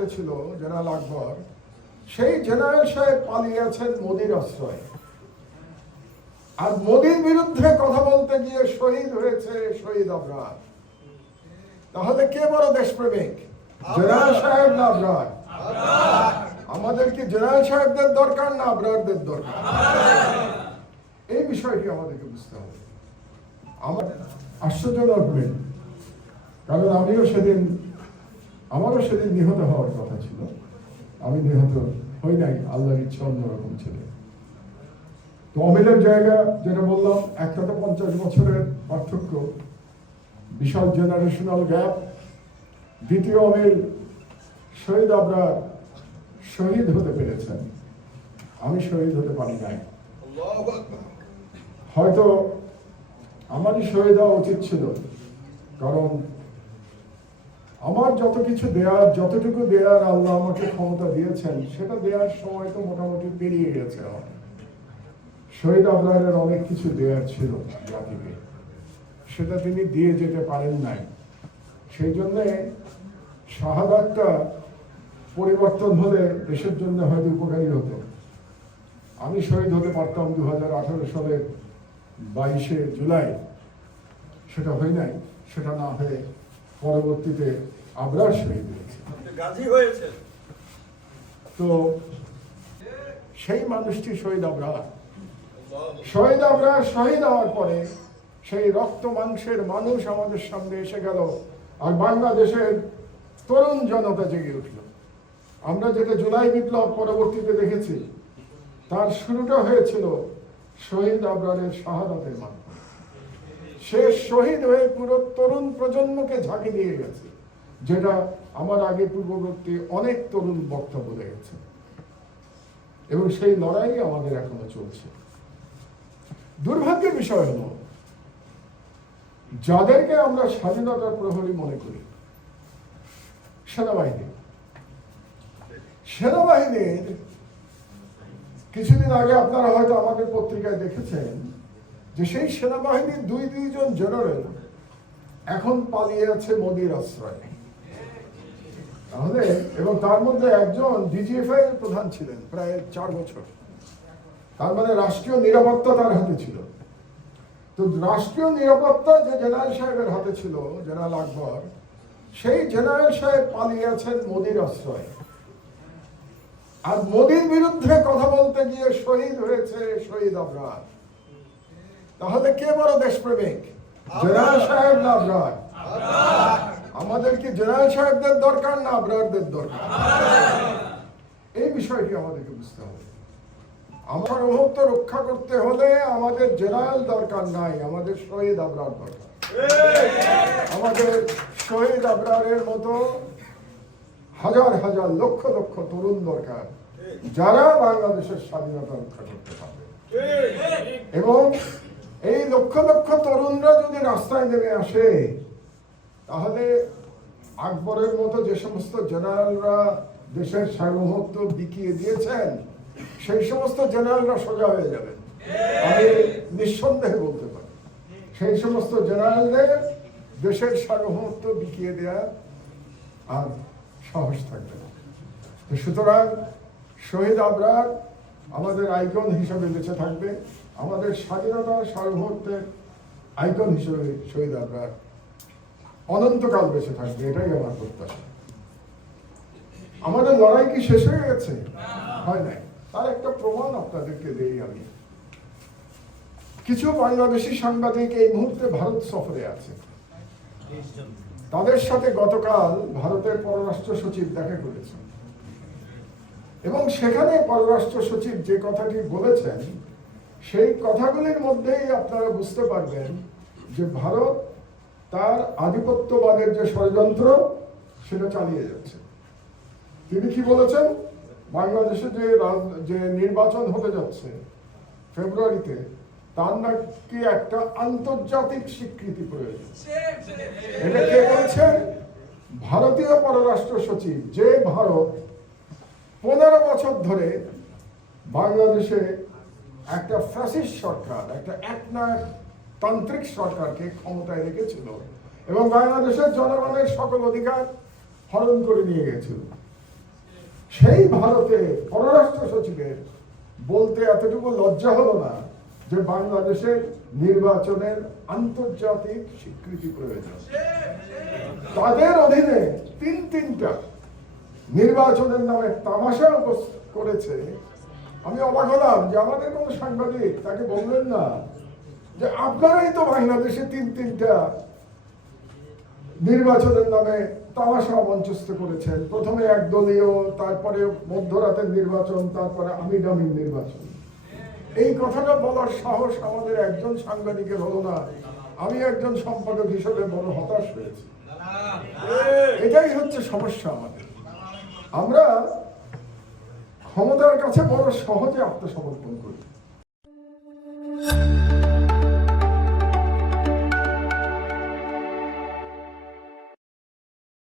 হাতে ছিল জেনারেল আকবর সেই জেনারেল সাহেব পালিয়ে আছেন মোদির আশ্রয়। আর মোদির বিরুদ্ধে কথা বলতে গিয়ে শহীদ হয়েছে শহীদ আবরার। তাহলে কে বড় দেশপ্রেমিক? জেনারেল সাহেব না আবরার? আমাদের কি জেনারেল সাহেবদের দরকার না আবরারদের দরকার? এই বিষয়টি আমাদেরকে বুঝতে হবে। আমার আশ্চর্য লাগবেন কারণ আমিও সেদিন আমারও সেদিন নিহত হওয়ার কথা ছিল। আমি নিহত হই নাই, আল্লাহর ইচ্ছা অন্যরকম ছিল। তো অমিলের জায়গা যেটা বললাম, একটা তো পঞ্চাশ বছরের পার্থক্য। বিশাল জেনারেশনাল গ্যাপ দ্বিতীয় অমিল শহীদ আবরার শহীদ হতে পেরেছেন। আমি শহীদ হতে পারি নাই। হয়তো আমারই শহীদ হওয়া উচিত ছিল। কারণ আমার যত কিছু দেয়ার, যতটুকু দেয়ার আল্লাহ আমাকে ক্ষমতা দিয়েছেন, সেটা দেওয়ার সময় তো মোটামুটি পেরিয়ে গেছে আমার। শহীদ আবরারের অনেক কিছু দেয়ার ছিল জাতিকে। সেটা তিনি দিয়ে যেতে পারেন নাই। সেই জন্যে শাহাদাতটা পরিবর্তন হলে দেশের জন্য হয়তো উপকারী হতো। আমি শহীদ হতে পারতাম দু হাজার আঠারো সালের বাইশে জুলাই। সেটা হয় নাই, সেটা না হয়ে পরবর্তীতে আবরার শহীদ হয়েছে। তো সেই মানুষটি শহীদ আবরার। শহীদ আবরার শহীদ হওয়ার পরে সেই রক্ত মাংসের মানুষ আমাদের সামনে এসে গেল আর বাংলাদেশের তরুণ জনতা জেগে উঠল। আমরা যেটা জুলাই বিপ্লব পরবর্তীতে দেখেছি তার শুরুটা হয়েছিল শহীদ আবরারের শাহাদাতের মাধ্যমে। সে শহীদ হয়ে পুরো তরুণ প্রজন্মকে ঝাঁকি দিয়ে গেছে, যেটা আমার আগে পূর্ববর্তী অনেক তরুণ বক্তব্য গেছে এবং সেই লড়াই আমাদের এখনও চলছে। দুর্ভাগ্যের বিষয় হলো, যাদেরকে আমরা স্বাধীনতার প্রহরী মনে করি, সেনাবাহিনী। সেনাবাহিনীর কিছুদিন আগে আপনারা হয়তো আমাদের পত্রিকায় দেখেছেন যে সেই সেনাবাহিনীর দুই দুইজন জেনারেল এখন পালিয়ে আছে মোদির আশ্রয়ে। তাহলে, এবং তার মধ্যে একজন ডিজিএফআই এর প্রধান ছিলেন প্রায় চার বছর। তার মানে রাষ্ট্রীয় নিরাপত্তা তার হাতে ছিল। তো রাষ্ট্রীয় নিরাপত্তা যে জেনারেল সাহেবের হাতে ছিল, জেনারেল আকবর, সেই জেনারেল সাহেব পালিয়ে আছেন মোদির আশ্রয়ে। আর মোদির বিরুদ্ধে কথা বলতে গিয়ে শহীদ হয়েছে শহীদ আবরার। তাহলে কে বড় দেশপ্রেমিক? জেনারেল সাহেব না আবরার? আমাদের কি জেনারেল সাহেবদের দরকার না আবরারদের দরকার? এই বিষয়টি আমাদেরকে বুঝতে হবে। আমার মুহূর্ত রক্ষা করতে হলে আমাদের জেনারেল দরকার নাই, আমাদের শহীদ আবরার দরকার। আমাদের শহীদ আবরারের মতো হাজার হাজার লক্ষ লক্ষ তরুণ দরকার, যারা বাংলাদেশের স্বাধীনতা রক্ষা করতে পারবে। এবং এই লক্ষ লক্ষ তরুণরা যদি রাস্তায় নেমে আসে, তাহলে আকবরের মতো যে সমস্ত জেনারেলরা দেশের সার্বভৌমত্ব বিকিয়ে দিয়েছেন, সেই সমস্ত জেনারেলরা সোজা হয়ে যাবেন। আমি নিঃসন্দেহে বলতে পারি, সেই সমস্ত জেনারেলদের দেশের সার্বভৌমত্ব বিকিয়ে দেওয়া আর সাহস থাকবে না। সুতরাং শহীদ আবরার আমাদের আইকন হিসাবে বেঁচে থাকবে। আমাদের স্বাধীনতা সার্বভৌমত্বের আইকন হিসেবে শহীদ আবরার অনন্তকাল বেঁচে থাকবে, এটাই আমার প্রত্যাশা। আমাদের লড়াই কি শেষ হয়ে গেছে? হয় নাই। তার একটা প্রমাণ আপনাদেরকে দেই আমি। কিছু বাংলাদেশি সাংবাদিক এই মুহূর্তে ভারত সফরে আছে। তাদের সাথে গতকাল ভারতের পররাষ্ট্র সচিব দেখা করেছেন। এবং সেখানে পররাষ্ট্র সচিব যে কথাটি বলেছেন সেই কথাগুলির মধ্যেই আপনারা বুঝতে পারবেন যে ভারত তার আধিপত্যবাদের যে ষড়যন্ত্র, সেটা চালিয়ে যাচ্ছে। তিনি কি বলেছেন? বাংলাদেশে যে যে নির্বাচন হতে যাচ্ছে ফেব্রুয়ারিতে, তার নাকি একটা আন্তর্জাতিক স্বীকৃতি প্রয়োজন। এটা কে বলছেন? ভারতীয় পররাষ্ট্র সচিব, যে ভারত পনেরো বছর ধরে বাংলাদেশে একটা ফ্যাসিস্ট সরকার, একটা একনায়ক তান্ত্রিক সরকারকে ক্ষমতায় রেখেছিল এবং বাংলাদেশের জনগণের সকল অধিকার হরণ করে নিয়ে গেছিল। সেই ভারতে পররাষ্ট্র সচিবের বলতে এতটুকু লজ্জা হলো না যে বাংলাদেশের নির্বাচনের আন্তর্জাতিক স্বীকৃতি প্রয়োজন। তাদের অধীনে তিন তিনটা নির্বাচনের নামে তামাশা করেছে আমি অবাক হলাম যে আমাদের কোন সাংবাদিক তাকে বললেন না যে আপনারাই তো বাংলাদেশে তিন তিনটা নির্বাচনের নামে তামাশা মঞ্চস্থ করেছেন। প্রথমে একদলীয় তারপরে মধ্যরাতের নির্বাচন, তারপরে আমিডামিন নির্বাচন। এই কথাটা বলার সাহস আমাদের একজন সাংবাদিকের হলো না। আমি একজন সম্পাদক হিসেবে বড় হতাশ হয়েছি। এটাই হচ্ছে সমস্যা আমাদের। আমরা ক্ষমতার কাছে বড় সহজে আত্মসমর্পণ করি।